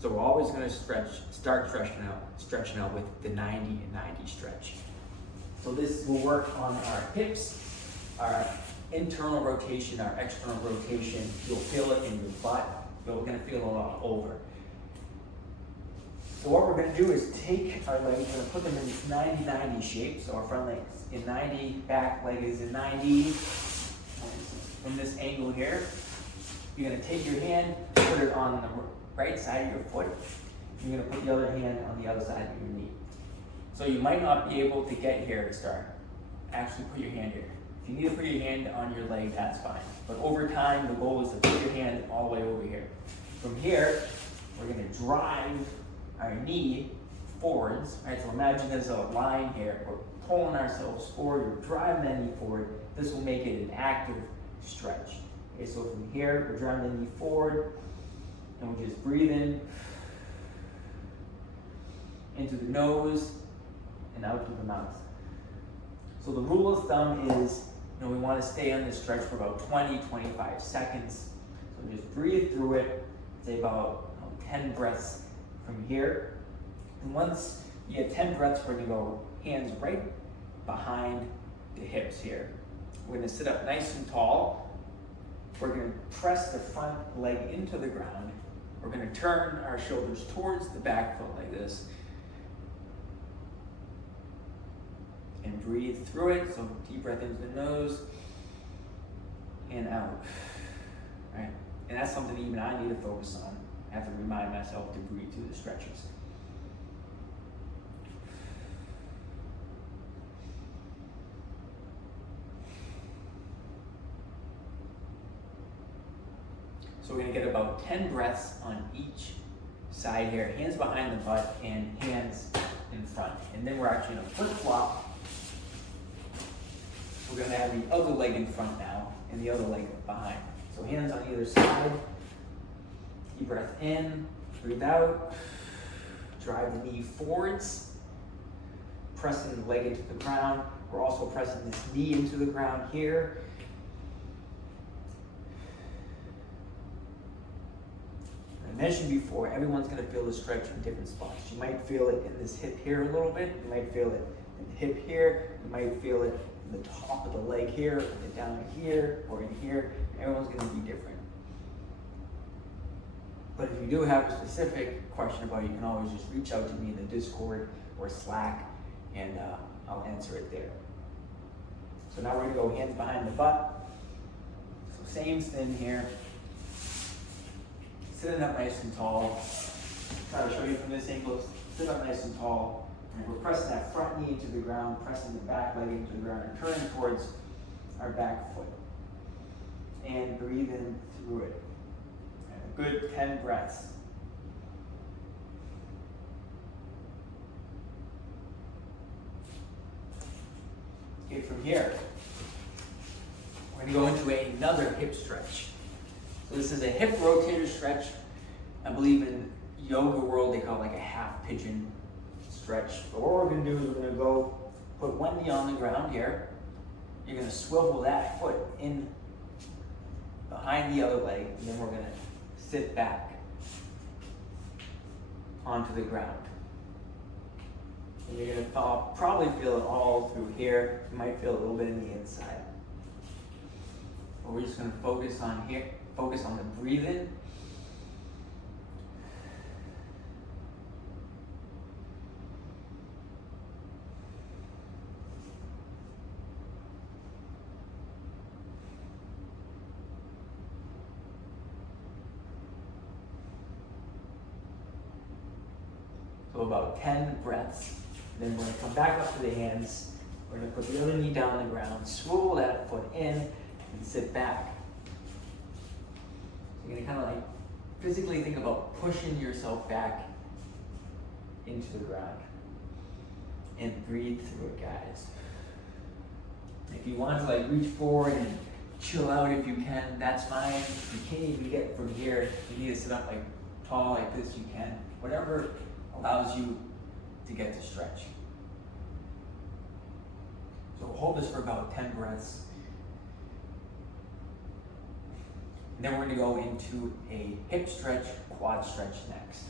So we're always going to start stretching out with the 90 and 90 stretch. So this will work on our hips, our internal rotation, our external rotation. You'll feel it in your butt. You're going to feel it all over. So what we're going to do is take our legs, we're going to put them in this 90-90 shape. So our front leg is in 90, back leg is in 90. From this angle here, you're going to take your hand, put it on the right side of your foot. You're going to put the other hand on the other side of your knee. So you might not be able to get here to start. Actually put your hand here. If you need to put your hand on your leg, that's fine. But over time, the goal is to put your hand all the way over here. From here, we're going to drive our knee forwards. Right? So imagine there's a line here. We're pulling ourselves forward. We're driving that knee forward. This will make it an active stretch. Okay, so from here, we're driving the knee forward, and we'll just breathe in into the nose and out through the mouth. So the rule of thumb is, we want to stay on this stretch for about 20-25 seconds. So just breathe through it, say about 10 breaths from here. And once you get 10 breaths, we're going to go hands right behind the hips here. We're going to sit up nice and tall. We're going to press the front leg into the ground. We're going to turn our shoulders towards the back foot like this. And breathe through it. So deep breath into the nose and out. Right? And that's something even I need to focus on. I have to remind myself to breathe through the stretches. So we're going to get about 10 breaths on each side here. Hands behind the butt and hands in front. And then we're actually going to flip-flop. We're going to have the other leg in front now and the other leg behind. So hands on either side. Deep breath in, breathe out. Drive the knee forwards. Pressing the leg into the ground. We're also pressing this knee into the ground here. I mentioned before, everyone's going to feel the stretch in different spots. You might feel it in this hip here a little bit. You might feel it in the hip here. You might feel it in the top of the leg here, or down here, or in here. Everyone's going to be different. But if you do have a specific question about it, you can always just reach out to me in the Discord or Slack, and I'll answer it there. So now we're going to go hands behind the butt. So same thing here. Sitting up nice and tall. Try to show you from this angle. Sit up nice and tall. And we're pressing that front knee into the ground, pressing the back leg into the ground, and turning towards our back foot. And breathe in through it. And a good 10 breaths. Okay, from here, we're going to go into another hip stretch. So this is a hip rotator stretch. I believe in yoga world they call it like a half pigeon stretch. But what we're going to do is we're going to go put one knee on the ground here. You're going to swivel that foot in behind the other leg, and then we're going to sit back onto the ground. And you're going to probably feel it all through here. You might feel a little bit in the inside. But we're just going to focus on here. Focus on the breathing. So about 10 breaths. Then we're going to come back up to the hands. We're going to put the other knee down on the ground, swivel that foot in, and sit back. You're going to kind of like physically think about pushing yourself back into the ground. And breathe through it, guys. If you want to like reach forward and chill out if you can, that's fine. If you can't even get from here, you need to sit up like tall like this, you can. Whatever allows you to get to stretch. So hold this for about 10 breaths. And then we're going to go into a hip stretch, quad stretch next.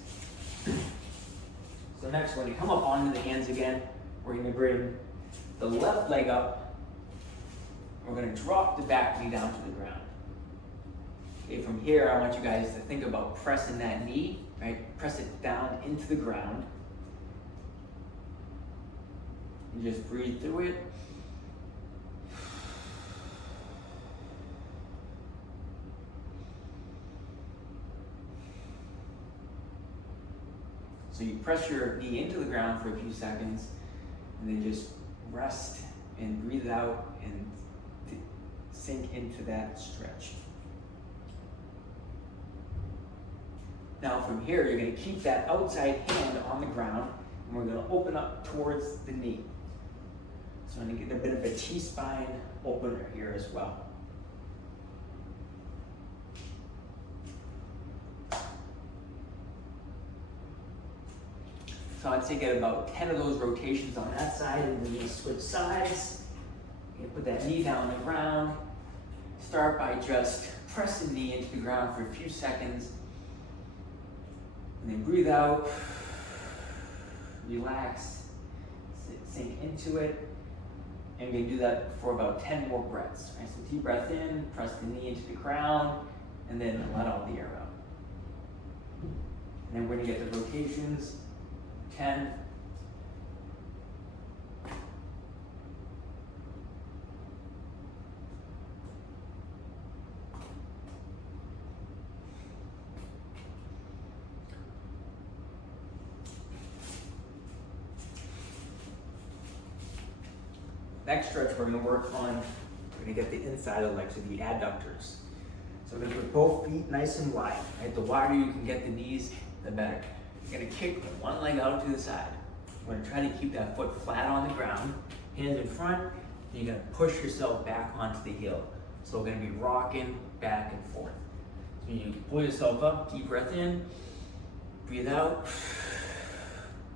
So next, when you come up onto the hands again, we're going to bring the left leg up. We're going to drop the back knee down to the ground. Okay, from here, I want you guys to think about pressing that knee, right? Press it down into the ground. And just breathe through it. So you press your knee into the ground for a few seconds, and then just rest and breathe out and sink into that stretch. Now from here, you're going to keep that outside hand on the ground, and we're going to open up towards the knee. So I'm going to get a bit of a T-spine opener here as well. So I'd say get about 10 of those rotations on that side, and then you switch sides. You put that knee down on the ground. Start by just pressing the knee into the ground for a few seconds. And then breathe out, relax, sink into it. And we're gonna do that for about 10 more breaths. Right? So deep breath in, press the knee into the ground, and then let all the air out. And then we're gonna get the rotations. 10. Next stretch we're going to work on, we're going to get the inside of the legs, so the adductors. So we're going to put both feet nice and wide. Right? The wider you can get the knees, the better. You're going to kick one leg out to the side. You're going to try to keep that foot flat on the ground, hands in front, and you're going to push yourself back onto the heel. So we're going to be rocking back and forth. So you pull yourself up, deep breath in, breathe out,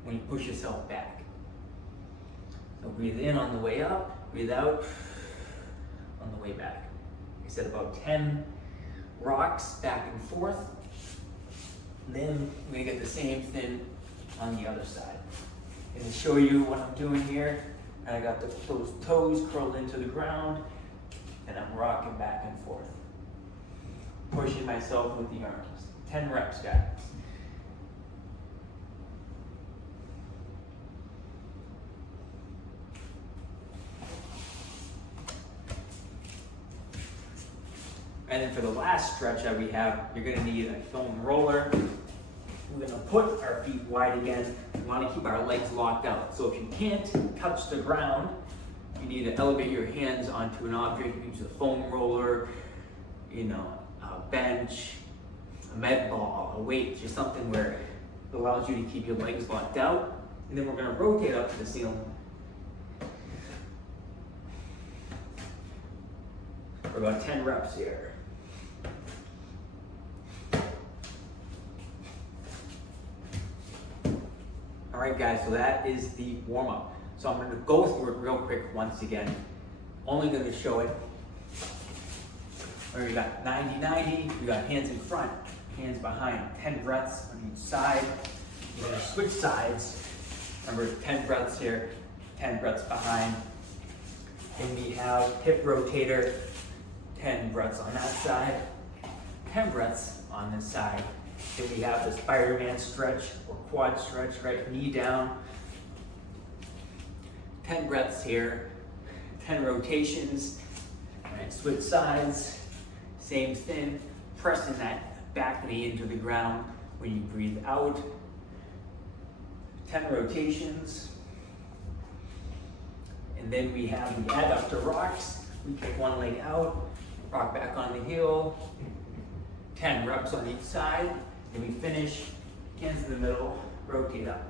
when you push yourself back. So breathe in on the way up, breathe out on the way back. I said about 10 rocks back and forth. And then we're gonna get the same thing on the other side. And to show you what I'm doing here, I got those toes curled into the ground, and I'm rocking back and forth. Pushing myself with the arms. 10 reps, guys. And then for the last stretch that we have, you're going to need a foam roller. We're going to put our feet wide again. We want to keep our legs locked out. So if you can't touch the ground, you need to elevate your hands onto an object. You use a foam roller, a bench, a med ball, a weight, just something where it allows you to keep your legs locked out. And then we're going to rotate up to the ceiling. For about 10 reps here. All right, guys, so that is the warm-up. So I'm going to go through it real quick once again. Only going to show it where you got 90-90, you got hands in front, hands behind, 10 breaths on each side. You're going to switch sides. Remember, 10 breaths here, 10 breaths behind. Then we have hip rotator, 10 breaths on that side, 10 breaths on this side. Then we have the Spider-Man stretch or quad stretch, right? Knee down. 10 breaths here, 10 rotations. Right? Switch sides, same thing. Pressing that back knee into the ground when you breathe out. 10 rotations. And then we have the adductor rocks. We kick one leg out, rock back on the heel. 10 reps on each side. Then we finish, hands in the middle, rotate up.